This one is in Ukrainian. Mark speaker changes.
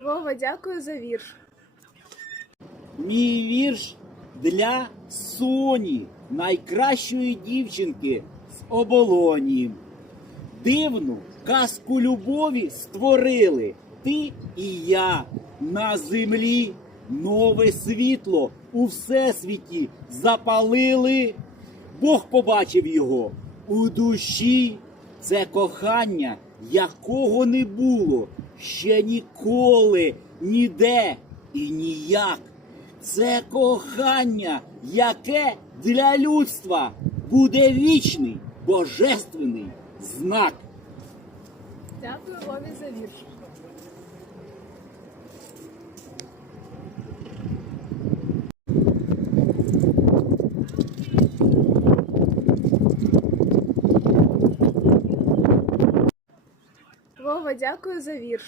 Speaker 1: Вова, дякую за вірш.
Speaker 2: Мій вірш для Соні, найкращої дівчинки з оболоні. Дивну казку любові створили ти і я на землі. Нове світло у всесвіті запалили. Бог побачив його у душі. Це кохання, якого не було ще ніколи, ніде і ніяк. Це кохання, яке для людства буде вічний божественний знак.
Speaker 1: Дякую Вові за вірш. Вова, дякую за вірш.